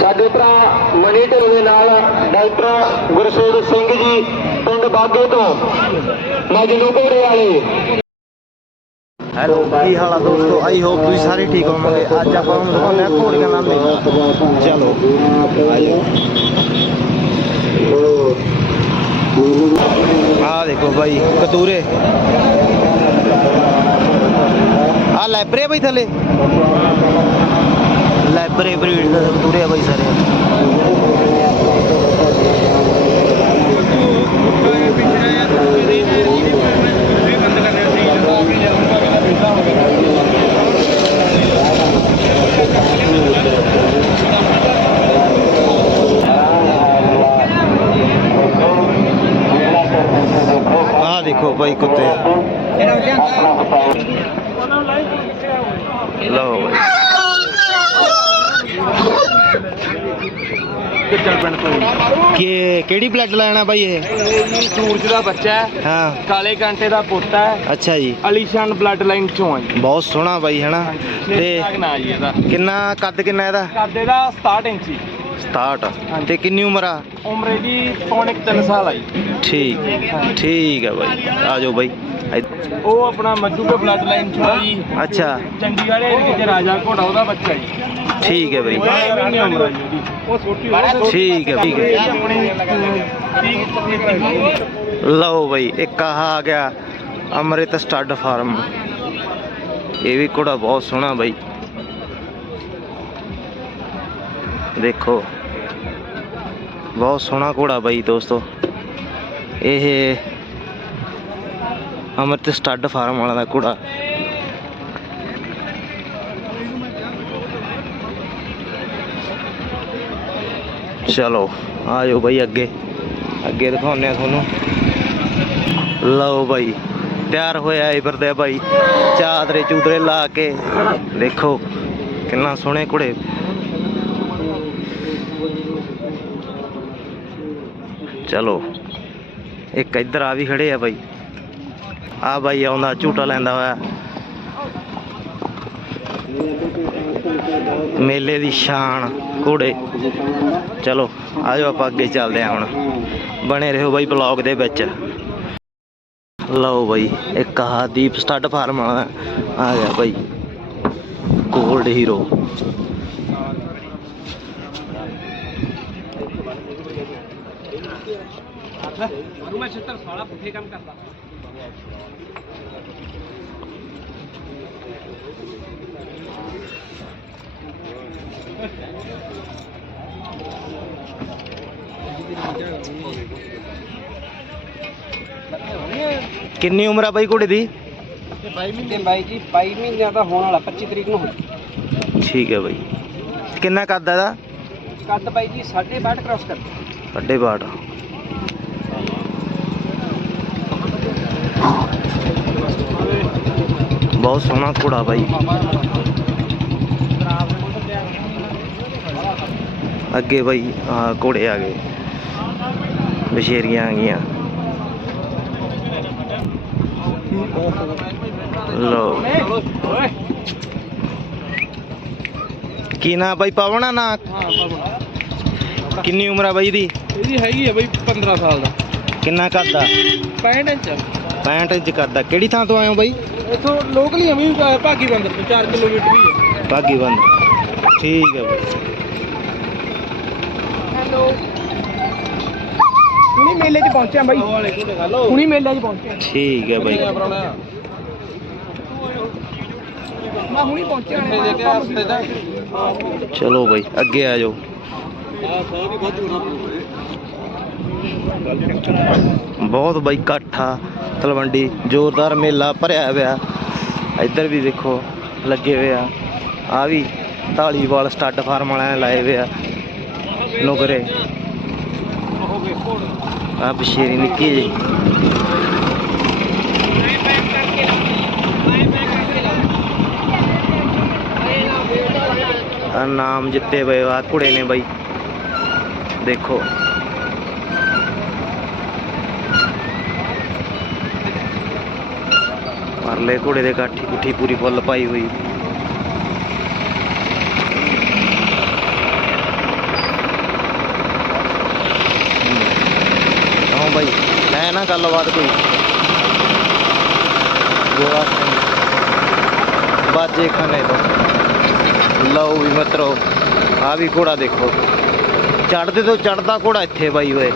ਸਾਡੇ ਭਰਾ ਮਨੀ ਢਿੱਲੋਂ ਦੇ ਨਾਲ ਡਾਕਟਰ ਗੁਰਸੇਵ ਸਿੰਘ ਜੀ ਪਿੰਡ ਬਾਗੇ ਤੋਂ ਮਜਨੂ ਘੋੜੇ ਵਾਲੇ। ਹੈਲੋ, ਕੀ ਹਾਲ ਆ ਦੋਸਤੋ? ਆਈ ਹੋਪ ਤੁਸੀਂ ਸਾਰੇ ਠੀਕ ਹੋਵੋਗੇ। ਅੱਜ ਆਪਾਂ ਨੂੰ ਦਿਖਾਉਂਦੇ ਆ ਘੋੜੀਆਂ ਨਾਲ ਮੇਲਾ। ਚਲੋ। ਆ ਦੇਖੋ ਭਾਈ ਕਤੂਰੇ। ਆ ਲਾਇਬ੍ਰੇਰੀ ਬਈ ਥੱਲੇ। ਲਾਇਬ੍ਰੇਰੀ ਬਰੀਡ ਦਾ ਕਤੂਰੇ ਆ ਬਾਈ ਸਾਰੇ। ਆ ਦੇਖੋ ਬਾਈ ਕੁੱਤੇ ਲਓ ਬਾਈ ਕਿ ਕਿਹੜੀ ਬਲੱਡ ਲਾਈਨ ਆ ਬਾਈ ਇਹ? ਇਹ ਸੂਰਜ ਦਾ ਬੱਚਾ ਹੈ। ਹਾਂ। ਕਾਲੇ ਕਾਂਟੇ ਦਾ ਪੁੱਤ ਹੈ। ਅੱਛਾ ਜੀ। ਅਲੀਸ਼ਾਨ ਬਲੱਡ ਲਾਈਨ ਚੋਂ ਹੈ ਜੀ। ਬਹੁਤ ਸੋਹਣਾ ਬਾਈ ਹਨਾ ਤੇ ਤੇ ਨਾ ਜੀ ਇਹਦਾ। ਕਿੰਨਾ ਕੱਦ ਕਿੰਨਾ ਇਹਦਾ? ਕੱਦ ਇਹਦਾ 67 ਇੰਚੀ 67 ਤੇ ਕਿੰਨੀ ਉਮਰ ਆ? ਉਮਰ ਇਹਦੀ ਪੌਣੇ 3 ਸਾਲ ਆਈ ਠੀਕ ਠੀਕ ਹੈ ਬਾਈ। ਆ ਜਾਓ ਬਾਈ। ਉਹ ਆਪਣਾ ਮੱਜੂ ਕੇ ਬਲੱਡ ਲਾਈਨ ਚੋਂ ਹੈ ਜੀ। ਅੱਛਾ। ਚੰਡੀਗੜ੍ਹ ਏਰੀਏ ਦੇ ਰਾਜਾ ਘੋੜਾ ਉਹਦਾ ਬੱਚਾ ਜੀ। ਠੀਕ ਹੈ ਬਾਈ। ਠੀਕ ਹੈ ਠੀਕ ਹੈ। ਆਪਣੀ 30 ਲਓ ਬਾਈ ਇੱਕ ਆਹ ਆ ਗਿਆ। Amrit stud farm. ਇਹ ਵੀ ਘੋੜਾ ਬਹੁਤ ਸੋਹਣਾ ਬਾਈ। ਦੇਖੋ, ਬਹੁਤ ਸੋਹਣਾ ਘੋੜਾ ਬਾਈ ਦੋਸਤੋ। ਇਹ ਅੰਮ੍ਰਿਤ ਸਟੱਡ ਫਾਰਮ ਵਾਲਾ ਦਾ ਘੋੜਾ। ਚਲੋ, ਆਜੋ ਬਾਈ ਅੱਗੇ। ਅੱਗੇ ਦਿਖਾਉਂਦੇ ਆ ਤੁਹਾਨੂੰ। ਲਓ ਬਾਈ, ਤਿਆਰ ਹੋਇਆ ਇਹ ਫਿਰਦੇ ਬਾਈ। ਚਾਦਰੇ ਚੂਦਰੇ ਲਾ ਕੇ। ਦੇਖੋ, ਕਿੰਨਾ ਸੋਹਣੇ ਘੋੜੇ। ਚਲੋ। ਇੱਕ ਇੱਧਰ ਆ ਵੀ ਖੜੇ ਆ ਬਾਈ। ਆ ਬਾਈ ਆਉਂਦਾ, ਝੂਟਾ ਲੈਂਦਾ ਹੋਇਆ। ਮੇਲੇ ਦੀ ਸ਼ਾਨ, ਘੋੜੇ। ਚਲੋ, ਆਜੋ ਆਪਾਂ ਅੱਗੇ ਚੱਲਦੇ ਹਾਂ ਹੁਣ। ਬਣੇ ਰਹੋ ਬਾਈ ਬਲੌਗ ਦੇ ਵਿੱਚ। ਲਓ ਬਾਈ, ਇੱਕ ਆਹ ਦੀਪ ਸਟੱਡ ਫਾਰਮ ਆ ਗਿਆ ਬਾਈ। Gold hero. ਕਿੰਨੀ ਉਮਰ ਆ ਬਾਈ ਕੁੜੀ ਦੀ? ਤੇ 22 ਮਹੀਨੇ ਬਾਈ ਜੀ 22 ਮਹੀਨਿਆਂ ਦਾ ਹੋਣ ਵਾਲਾ 25 ਤਰੀਕ ਨੂੰ ਹੋਣਾ। ਠੀਕ ਹੈ ਬਾਈ। ਕਿੰਨਾ ਕੱਦ ਦਾ ਕੱਦ ਬਾਈ ਜੀ 65 ਕ੍ਰਾਸ ਕਰਦਾ 65 ਬਹੁਤ ਸੋਹਣਾ ਘੋੜਾ ਬਾਈ। ਅੱਗੇ ਬਾਈ ਆ ਘੋੜੇ ਆ ਗਏ। ਬਸ਼ੇਰੀਆਂ ਆ ਗਈਆਂ। ਲੋ ਕੀ ਨਾ ਬਾਈ ਪਾਵਣਾ ਨਾ? ਕਿੰਨੀ ਉਮਰ ਆ ਬਾਈ ਦੀ? ਇਹਦੀ ਹੈਗੀ ਆ ਬਾਈ 15 ਸਾਲ ਦਾ। ਕਿੰਨਾ ਆ 65 ਇੰਚ। 65 ਇੰਚ ਆ ਕਿਹੜੀ ਥਾਂ ਤੋਂ ਆਏ ਹੋ ਬਾਈ? ਇਥੋਂ ਲੋਕਲੀ ਅਮੀ ਭਾਗੀ ਬੰਦਰ ਤੋਂ 4 ਕਿਲੋਮੀਟਰ ਹੀ ਹੈ। ਬਾਗੀ ਬੰਦ ਠੀਕ ਹੈ ਬਾਈ। ਹੈਲੋ। ਹੁਣੀ ਮੇਲੇ 'ਚ ਪਹੁੰਚਿਆ ਬਾਈ। ਹੁਣੀ ਮੇਲੇ 'ਚ ਪਹੁੰਚਿਆ। ਠੀਕ ਹੈ ਬਾਈ। ਮੈਂ ਹੁਣੀ ਪਹੁੰਚਿਆ ਨੇ ਚਲੋ ਬਾਈ ਅੱਗੇ ਆ ਜਾਓ। ਬਹੁਤ ਬਾਈ ਇਕੱਠ ਆ। ਤਲਵੰਡੀ ਜ਼ੋਰਦਾਰ ਮੇਲਾ ਭਰਿਆ ਹੋਇਆ। ਇੱਧਰ ਵੀ ਦੇਖੋ ਲੱਗੇ ਹੋਏ ਆ। ਆ ਵੀ ਢਾਲੀਵਾਲ ਸਟੱਡ ਫਾਰਮ ਵਾਲਿਆਂ ਨੇ ਲਾਏ ਹੋਏ ਆ। ਨੁਗਰੇ ਆ ਬਸ਼ੇਰੀ ਨਿੱਕੀ ਜੀ ਆ ਨਾਮ ਜਿੱਤੇ ਹੋਏ ਆ ਕੁੜੇ ਨੇ ਬਾਈ। ਦੇਖੋ। मरले, घोड़े के काठी कुठी पूरी फुल पाई हुई। भाई है ना गलबात कोई लो भी मित्रो आ भी घोड़ा देखो। चढ़ते तो चढ़ता घोड़ा इतने भाई हुए।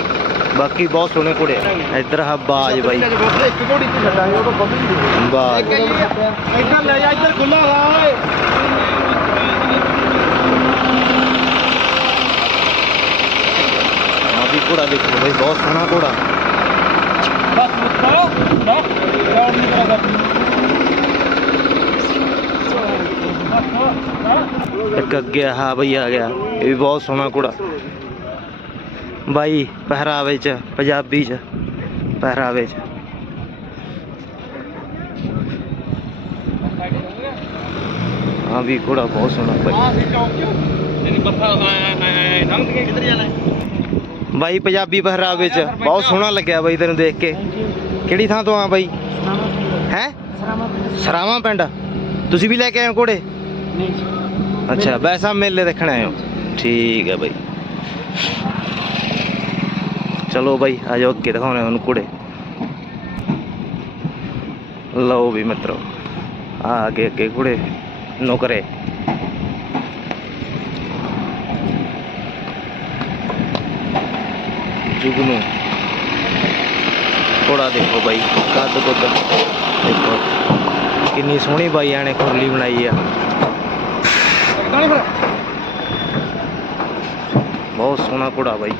ਬਾਕੀ ਬਹੁਤ ਸੋਹਣੇ ਘੋੜੇ ਆ ਇੱਧਰ ਆ ਬਾਜ ਬਾਈ ਇੱਕ ਘੋੜੀ ਤੇ ਛੱਡਾਂਗੇ ਉਹ ਤਾਂ ਬੱਬਲੀ ਬਾਜ ਇੱਧਰ ਲੈ ਜਾ ਇੱਧਰ ਖੁੱਲਾ ਲਾ ਓਏ ਆ ਵੀ ਘੋੜਾ ਦੇਖੋ ਬਾਈ ਪਹਿਰਾਵੇ ਚ ਪੰਜਾਬੀ ਚ ਪਹਿਰਾਵੇ ਚ। ਆ ਵੀ ਘੋੜਾ ਬਹੁਤ ਸੋਹਣਾ ਬਾਈ। ਆ ਸੀ ਚੌਕ ਚ। ਨਹੀਂ ਬੱਸਾ ਲੰਘ ਕੇ ਕਿੱਧਰ ਜਾਣਾ ਬਾਈ ਪੰਜਾਬੀ ਪਹਿਰਾਵੇ ਚ ਬਹੁਤ ਸੋਹਣਾ ਲੱਗਿਆ ਬਾਈ ਤੈਨੂੰ ਦੇਖ ਕੇ। ਕਿਹੜੀ ਥਾਂ ਤੋਂ ਆ ਬਾਈ? ਹੈ? ਸਰਾਵਾਂ ਪਿੰਡ। ਤੁਸੀਂ ਵੀ ਲੈ ਕੇ ਆਏ ਹੋ ਘੋੜੇ? ਨਹੀਂ। ਅੱਛਾ ਵੈਸਾ ਮੇਲੇ ਦੇਖਣ ਆਏ ਹੋ। ਠੀਕ ਹੈ ਬਾਈ। ਚਲੋ ਬਾਈ, ਆ ਜਾਓ ਅੱਗੇ ਦਿਖਾਉਣੇ ਉਹਨੂੰ ਘੋੜੇ ਲਓ ਵੀ ਮਿੱਤਰੋ, ਆ ਅੱਗੇ ਅੱਗੇ ਘੋੜੇ ਨੁਕਰੇ। ਜੁਗਨੂ। ਘੋੜਾ ਦੇਖੋ ਬਾਈ, ਕੱਦ ਕੁੱਦ। ਦੇਖੋ, ਕਿੰਨੀ ਸੋਹਣੀ ਬਾਈ ਨੇ ਖੁਰਲੀ ਬਣਾਈ ਆ। ਬਹੁਤ ਸੋਹਣਾ ਘੋੜਾ ਬਾਈ।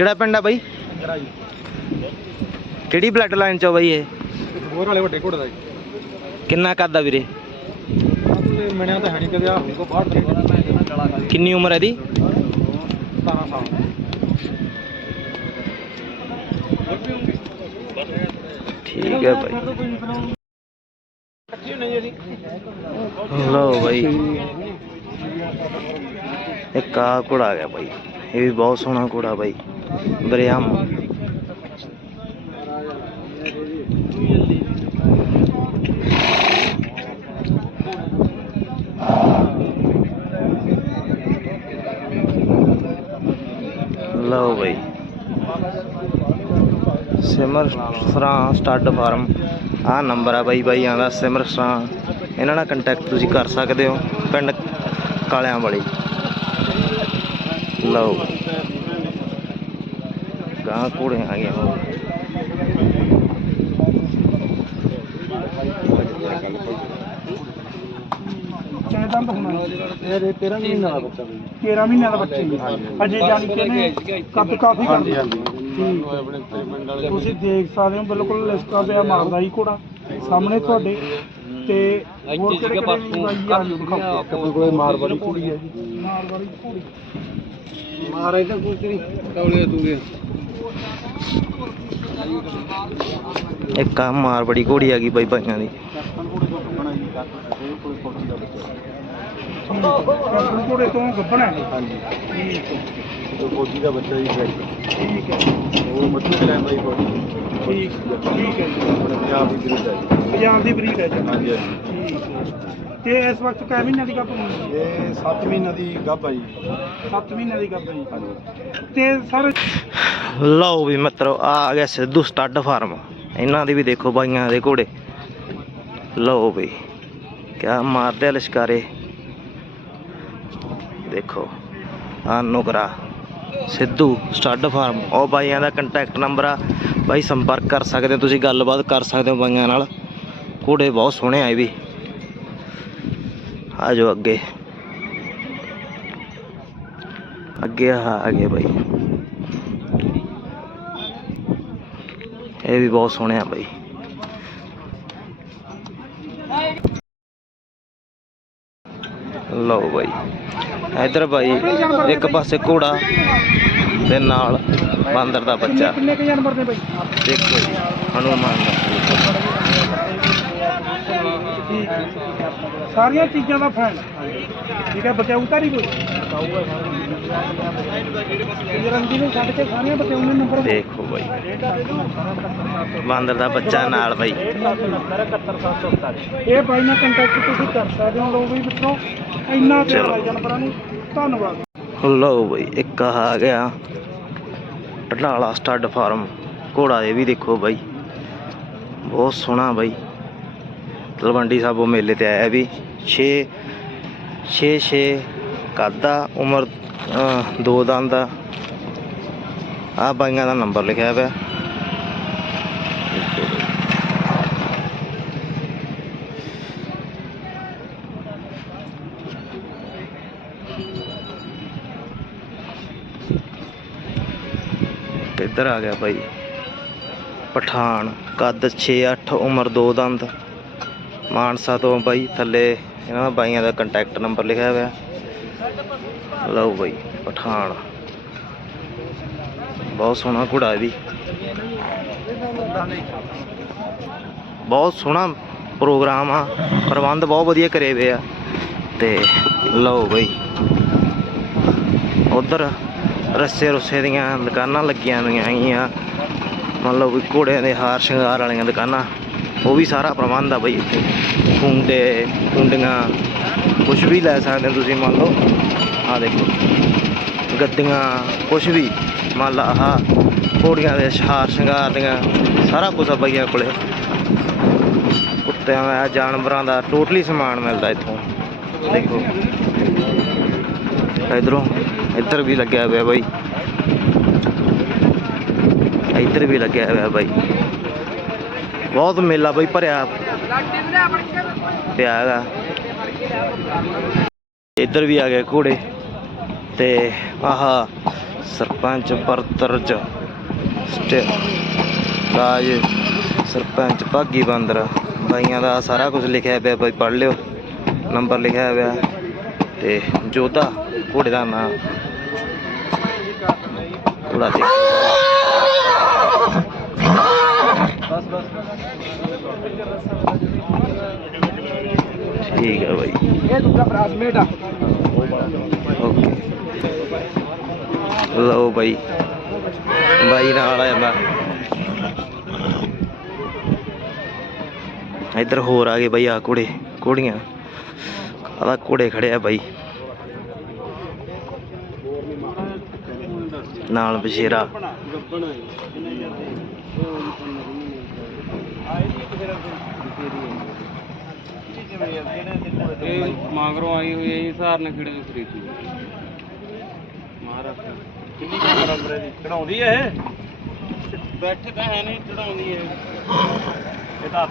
ਕਿਹੜਾ ਪਿੰਡ ਆ ਬਾਈ? ਕਿਹੜੀ ਬਲੱਡ ਲਾਈਨ ਚੋਂ ਬਾਈ ਇਹ? ਹੋਰ ਵਾਲੇ ਵੱਡੇ ਘੋੜੇ ਦਾ ਜੀ। ਕਿੰਨਾ ਕੱਦ ਆ ਵੀਰੇ? ਤੇ ਮਣਿਆ ਤਾਂ ਹੈ ਨਹੀਂ ਕਦੇ ਆ ਹੋਊਗਾ ਬਾਹਰ ਤੇ ਮੈਂ ਕਹਿੰਦਾ ਚਲਾ ਖਾ ਕਿੰਨੀ ਉਮਰ ਹੈ ਦੀ 17 ਸਾਲ। ਠੀਕ ਹੈ ਜਿਹੜੀ। ਲਓ ਇੱਕ ਆ ਘੋੜਾ ਆ ਗਿਆ ਬਾਈ। ਇਹ ਵੀ ਬਹੁਤ ਸੋਹਣਾ ਘੋੜਾ ਬਾਈ ਬਰਿਆਮ ਲਓ ਬਾਈ। ਸਿਮਰ ਸਰਾਂ ਸਟੱਡ ਫਾਰਮ। ਆਹ ਨੰਬਰ ਆ ਬਾਈ ਬਾਈ ਆਂਦਾ ਸਿਮਰ ਸਰਾਂ। ਇਹਨਾਂ ਨਾਲ ਕੰਟੈਕਟ ਤੁਸੀਂ ਕਰ ਸਕਦੇ ਹੋ, ਪਿੰਡ ਕਾਲਿਆਂ ਵਾਲੀ। ਲਓ ਗਾਂ ਘੋੜੇ ਆ ਗਏ ਹੋ ਚਾਹਦਾਂ ਤਾਂ ਹੋਣਾ ਇਹ 13 ਮਹੀਨਾ ਦਾ ਬੱਚਾ 13 ਮਹੀਨਿਆਂ ਦਾ ਬੱਚਾ ਜੀ ਅਜੇ ਜਾਣੀ ਕਿ ਨੇ ਕੱਦ ਕਾਫੀ ਹਾਂਜੀ ਹਾਂਜੀ। ਤੁਸੀਂ ਦੇਖ ਸਕਦੇ ਹੋ ਬਿਲਕੁਲ ਲਿਸਕਾ ਪਿਆ ਮਾਰਦਾ ਹੀ ਘੋੜਾ। ਸਾਹਮਣੇ ਤੁਹਾਡੇ। ਤੇ ਹੋਰ ਕਿਹੜੇ ਕਿਹੜੇ ਬਾਈ ਆ? ਦਿਖਾਓ। ਆਪਣੇ ਕੋਲੇ ਮਾਰਵਾੜੀ ਘੋੜੀ ਹੈ ਜੀ। ਮਾਰਵਾੜੀ ਘੋੜੀ। ਮਾਰੇ ਤਾਂ ਕੁਝ ਨਹੀਂ। ਕੌਲੇ ਦੂਰੇ ਇੱਕ ਆ ਮਾਰ ਬੜੀ ਘੋੜੀ ਆ ਗਈ ਬਾਈ ਭਾਈਆਂ ਦੀ। ਘੋੜੇ ਤੋਂ ਹਾਂਜੀ। ਫੌਜੀ ਦਾ ਬੱਚਾ ਜੀ ਠੀਕ ਹੈ। ਉਹ ਦੇ ਲੈਂਦਾ ਜੀ ਫੌਜੀ। ਠੀਕ ਠੀਕ ਹੈ ਪੰਜਾਬ ਦੀ ਗਰੀਬ ਹੈ ਜੀ। ਪੰਜਾਬ ਦੀ ਬਰੀਡ ਹੈ ਜੀ। ਹਾਂਜੀ ਹਾਂਜੀ। ਠੀਕ। ਹੈ ਤੇ ਇਸ ਵਕਤ ਕੈ ਮਹੀਨਿਆਂ ਦੀ ਗੱਭ ਹੋਣੀ ਇਹ 7 ਮਹੀਨਿਆਂ ਦੀ ਗੱਭ ਆ ਜੀ। 7 ਮਹੀਨਿਆਂ ਦੀ ਗੱਭ ਹੈ ਜੀ। ਹਾਂਜੀ ਤੇ ਸਰ ਲਓ ਵੀ ਮਿੱਤਰੋ ਆ ਆ ਗਿਆ ਸਿੱਧੂ ਸਟੱਡ ਫਾਰਮ। ਇਹਨਾਂ ਦੀ ਵੀ ਦੇਖੋ ਬਾਈਆਂ ਦੇ ਘੋੜੇ। ਲਓ ਵੀ ਕਿਆ ਮਾਰਦੇ ਆ ਲਿਸ਼ਕਾਰੇ। ਦੇਖੋ ਆ ਨੁਕਰਾ ਸਿੱਧੂ ਸਟੱਡ ਫਾਰਮ। ਉਹ ਬਾਈਆਂ ਦਾ ਕੰਟੈਕਟ ਨੰਬਰ ਆ। ਬਾਈ ਸੰਪਰਕ ਕਰ ਸਕਦੇ ਹੋ ਤੁਸੀਂ ਗੱਲਬਾਤ ਕਰ ਸਕਦੇ ਹੋ ਬਾਈਆਂ ਨਾਲ। ਘੋੜੇ ਬਹੁਤ ਸੋਹਣੇ ਆਏ ਵੀ। ਆ ਜਾਓ ਅੱਗੇ ਅੱਗੇ ਆ ਗਏ ਬਾਈ। ਇਹ ਵੀ ਬਹੁਤ ਸੋਹਣੇ ਆ ਬਾਈ। ਲਓ ਬਾਈ। ਇਧਰ ਬਾਈ ਇੱਕ ਪਾਸੇ ਘੋੜਾ ਤੇ ਨਾਲ ਬਾਂਦਰ ਦਾ ਬੱਚਾ। ਕਿੰਨੇ ਕੁ ਜਾਨਵਰ ਨੇ ਬਾਈ? ਦੇਖੋ ਜੀ ਹਨੂਮਾਨ ਦਾ। ਸਾਰੀਆਂ ਚੀਜ਼ਾਂ ਦਾ ਫਾਇਦਾ ਠੀਕ ਹੈ ਬਚਾਊ ਤਾਂ ਨਹੀਂ ਕੋਈ। ਰੰਗੀ ਨੂੰ ਛੱਡ ਕੇ ਸਾਰੀਆਂ ਬੱਚੇ ਉਹਨੇ ਨੰਬਰ ਦੇਖੋ ਬਾਈ। ਬਾਂਦਰ ਦਾ ਬੱਚਾ ਨਾਲ ਬਾਈ। ਇਹ ਬਾਈ ਨਾਲ ਕੰਟੈਕਟ ਤੁਸੀਂ ਕਰ ਸਕਦੇ ਹੋ ਲੋ ਵੀ ਮਿੱਤਰੋ। ਇੰਨਾ। ਆ ਜਾਨਵਰਾਂ ਨੂੰ ਧੰਨਵਾਦ। ਲਓ ਬਈ ਇੱਕ ਆ ਗਿਆ। ਢਲਾਲਾ ਸਟੱਡ ਫਾਰਮ। ਘੋੜਾ ਇਹ ਵੀ ਦੇਖੋ ਬਾਈ। ਬਹੁਤ ਸੋਹਣਾ ਬਾਈ। ਤਲਵੰਡੀ ਸਾਬੋ ਮੇਲੇ ਤੇ ਆਇਆ ਵੀ 6 6 6 ਕੱਦਾ ਉਮਰ ਦੋ ਦੰਦ ਦਾ। ਆ ਬਾਈਆਂ ਦਾ ਨੰਬਰ ਲਿਖਿਆ ਹੋਇਆ ਦੇਖੋ ਇੱਧਰ ਆ ਗਿਆ ਬਾਈ। ਪਠਾਨ, ਕੱਦ 6-8 ਉਮਰ, ਦੋ ਦੰਦ। ਮਾਨਸਾ ਤੋਂ ਬਾਈ, ਥੱਲੇ ਇਹਨਾਂ ਦਾ ਬਾਈਆਂ ਦਾ ਕੰਟੈਕਟ ਨੰਬਰ ਲਿਖਿਆ ਹੋਇਆ। ਲਓ ਬਾਈ, ਪਠਾਨ। ਬਹੁਤ ਸੋਹਣਾ ਘੋੜਾ ਇਹ ਵੀ। ਬਹੁਤ ਸੋਹਣਾ ਪ੍ਰੋਗਰਾਮ ਆ, ਪ੍ਰਬੰਧ ਬਹੁਤ ਵਧੀਆ ਕਰੇ ਹੋਏ ਆ। ਤੇ ਲਓ ਬਾਈ, ਉਧਰ ਰੱਸੇ ਰੁੱਸੇ ਦੀਆਂ ਦੁਕਾਨਾਂ ਲੱਗੀਆਂ ਹੋਈਆਂ ਹੈਗੀਆਂ। ਮੰਨ ਲਓ ਵੀ ਘੋੜਿਆਂ ਦੇ ਹਾਰ ਸ਼ਿੰਗਾਰ ਵਾਲੀਆਂ ਦੁਕਾਨਾਂ। ਉਹ ਵੀ ਸਾਰਾ ਪ੍ਰਬੰਧ ਆ ਬਈ ਇੱਥੇ। ਕੁੰਡੇ ਕੁੰਡੀਆਂ ਕੁਝ ਵੀ ਲੈ ਸਕਦੇ ਹੋ ਤੁਸੀਂ ਮੰਨ ਲਓ। ਆ ਦੇਖੋ। ਗੱਦੀਆਂ ਕੁਝ ਵੀ। ਮੰਨ ਲਾ ਆਹ ਘੋੜੀਆਂ ਦੇ ਹਾਰ ਸ਼ਿੰਗਾਰ ਦੀਆਂ, ਸਾਰਾ ਕੁਝ ਆ ਬਈਆਂ ਕੋਲੇ। ਕੁੱਤਿਆਂ ਦਾ, ਜਾਨਵਰਾਂ ਦਾ ਟੋਟਲੀ ਸਮਾਨ ਮਿਲਦਾ ਇੱਥੋਂ। ਦੇਖੋ। ਇਧਰੋਂ, ਇੱਧਰ ਵੀ ਲੱਗਿਆ ਹੋਇਆ ਬਾਈ। ਇੱਧਰ ਵੀ ਲੱਗਿਆ ਹੋਇਆ ਬਾਈ। ਬਹੁਤ ਮੇਲਾ ਬਾਈ ਭਰਿਆ। ਪਿਆ ਹੈਗਾ। ਇੱਧਰ ਵੀ ਆ ਗਏ ਘੋੜੇ। ਤੇ ਆਹ ਸਰਪੰਚ ਪਰਤਰਜ ਰਾਜ ਸਰਪੰਚ ਭਾਗੀ ਬਾਂਦਰ। ਬਾਈਆਂ ਦਾ ਸਾਰਾ ਕੁਝ ਲਿਖਿਆ ਪਿਆ ਬਾਈ, ਪੜ੍ਹ ਲਿਓ। ਨੰਬਰ ਲਿਖਿਆ ਹੋਇਆ ਤੇ ਜੋਧਾ, ਘੋੜੇ ਦਾ ਨਾਮ ਘੋੜਾ ਦੇ ਠੀਕ ਹੈ ਬਾਈ ਇਹ ਦੂਜਾ ਬਰਾਸਮੇਟ ਆ। ਲਓ ਬਾਈ। ਬਾਈ ਨਾਲ ਆਇਆ ਮੈਂ ਇੱਧਰ ਹੋਰ ਆ ਗਏ ਬਾਈ ਆ ਘੋੜੇ, ਘੋੜੀਆਂ। ਆਦਾ ਘੋੜੇ ਖੜੇ ਬਾਈ। ਨਾਲ ਬਸ਼ੇਰਾ ਇਹ ਮਾਗਰੋਂ ਆਈ ਹੋਈ ਹੈ ਜੀ ਸਹਾਰਨ ਖੇੜੇ ਤੋਂ ਖਰੀਦੀ ਮਹਾਰਾਸ਼ਟਰ ਕਿੰਨੀ ਕੁ ਬਰਾਬਰ ਹੈ ਜੀ ਚੜਾਉਂਦੀ ਹੈ ਇਹ? ਬੈਠੇ ਤਾਂ ਹੈ ਨਹੀਂ ਚੜਾਉਂਦੀ ਹੈ। ਇਹ ਤਾਂ